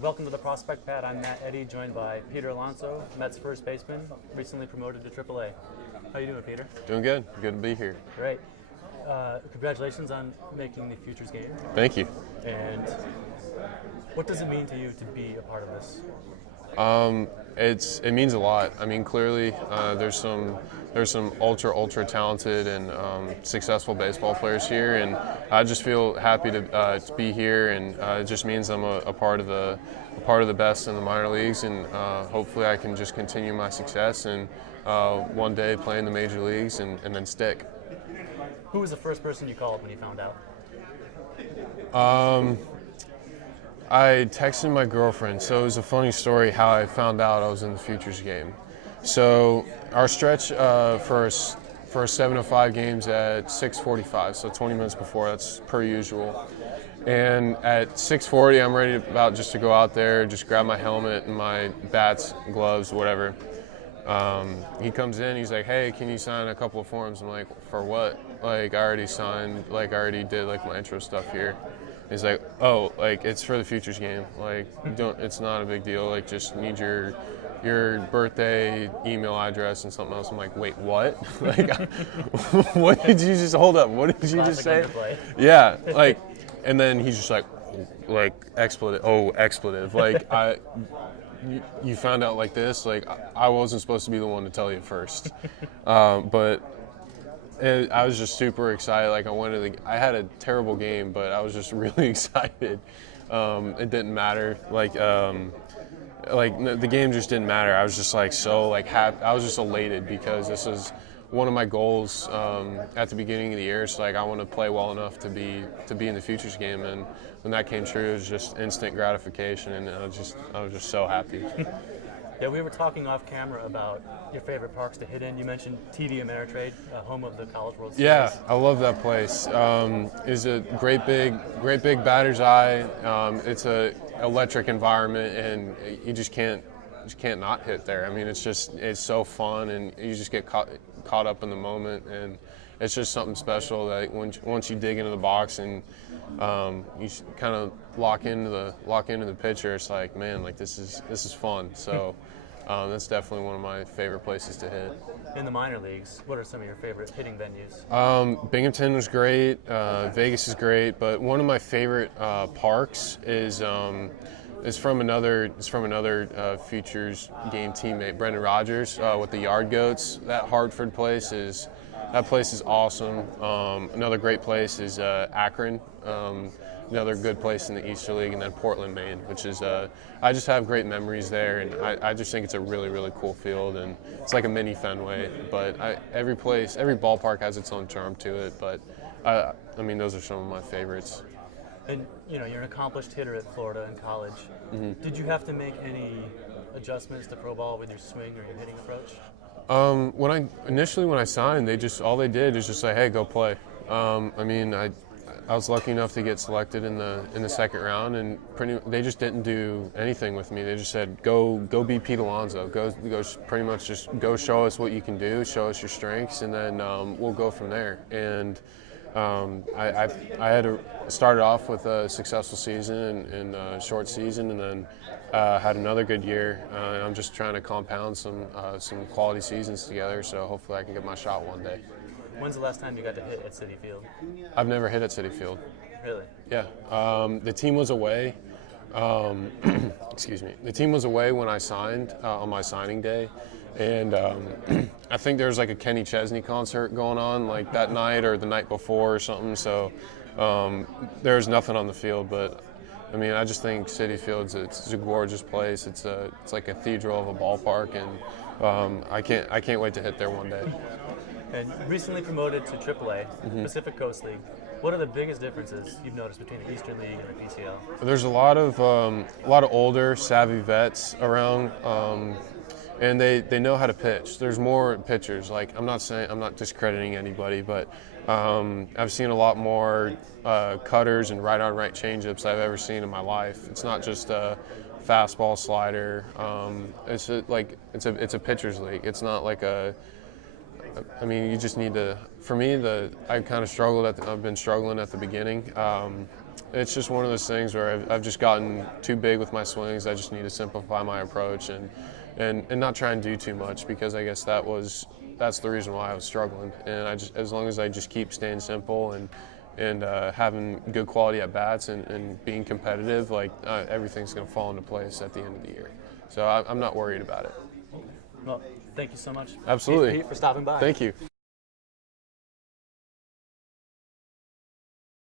Welcome to the Prospect Pad. I'm Matt Eddy, joined by Peter Alonso, Mets first baseman, recently promoted to TripleA. How you doing, Peter? Doing good. Good to be here. Great. Congratulations on making the Futures game. Thank you. And what does it mean to you to be a part of this? It means a lot. I mean, clearly there's some ultra talented and successful baseball players here, and I just feel happy to be here, and it just means I'm a part of the best in the minor leagues, and hopefully I can just continue my success and one day play in the major leagues and then stick. Who was the first person you called when you found out? I texted my girlfriend, so it was a funny story how I found out I was in the Futures game. So our stretch for a 7-5 game's at 6:45, so 20 minutes before. That's per usual. And at 6:40, I'm ready about just to go out there, just grab my helmet and my bats, gloves, whatever. He comes in, he's like, "Hey, can you sign a couple of forms?" I'm like, "For what?" Like, I already signed, like I already did like my intro stuff here. He's like, "Oh, like it's for the Futures game. Like, it's not a big deal. Like, just need your birthday, email address, and something else." I'm like, "Wait, what?" Like, what did you just hold up? What did you just say? Yeah, like, and then he's just like expletive. Oh, expletive. Like, you found out like this. Like, I wasn't supposed to be the one to tell you first, but. I was just super excited. Like, I had a terrible game, but I was just really excited. It didn't matter. Like the game just didn't matter. I was just like so happy. I was just elated because this is one of my goals at the beginning of the year. So I want to play well enough to be in the Futures game, and when that came true, it was just instant gratification, and I was just so happy. Yeah, we were talking off camera about your favorite parks to hit in. You mentioned TD Ameritrade, home of the College World Series. Yeah, I love that place. It's a great big batter's eye. It's a electric environment, and you just can't not hit there. I mean, it's so fun, and you just get caught up in the moment, and it's just something special that once you dig into the box and you kind of lock into the pitcher, it's like, man, like this is fun. So that's definitely one of my favorite places to hit. In the minor leagues, what are some of your favorite hitting venues? Binghamton was great. Vegas is great, but one of my favorite parks is from another Futures game teammate, Brendan Rodgers, with the Yard Goats. That Hartford place is awesome. Another great place is Akron. Another good place in the Easter League, and then Portland, Maine, which is I just have great memories there, and I just think it's a really, really cool field, and it's like a mini Fenway. But every ballpark has its own charm to it. But I mean, those are some of my favorites. And you're an accomplished hitter at Florida in college. Mm-hmm. Did you have to make any adjustments to pro ball with your swing or your hitting approach? When I signed, all they did is just say, "Hey, go play." I mean, I was lucky enough to get selected in the second round, and they just didn't do anything with me. They just said, "Go be Pete Alonso. Go pretty much just go show us what you can do, show us your strengths, and then we'll go from there." And I had started off with a successful season and a short season, and then had another good year. I'm just trying to compound some quality seasons together, so hopefully I can get my shot one day. When's the last time you got to hit at Citi Field? I've never hit at Citi Field. Really? Yeah. The team was away. Excuse me. The team was away when I signed on my signing day, and I think there was like a Kenny Chesney concert going on like that night or the night before or something. So there was nothing on the field, but I mean, I just think Citi Field's it's a gorgeous place. It's like a cathedral of a ballpark, and I can't wait to hit there one day. And recently promoted to TripleA, Pacific Coast League. What are the biggest differences you've noticed between the Eastern League and the PCL? There's a lot of older, savvy vets around, and they know how to pitch. There's more pitchers. Like, I'm not discrediting anybody, but I've seen a lot more cutters and right-on-right changeups I've ever seen in my life. It's not just a fastball, slider. It's a pitcher's league. It's not like I mean, you just need to. For me, I kind of struggled I've been struggling at the beginning. It's just one of those things where I've just gotten too big with my swings. I just need to simplify my approach and not try and do too much, because I guess that's the reason why I was struggling. And as long as I just keep staying simple and having good quality at bats and being competitive, like everything's going to fall into place at the end of the year. So I'm not worried about it. Well, thank you so much. Absolutely. Pete, for stopping by. Thank you.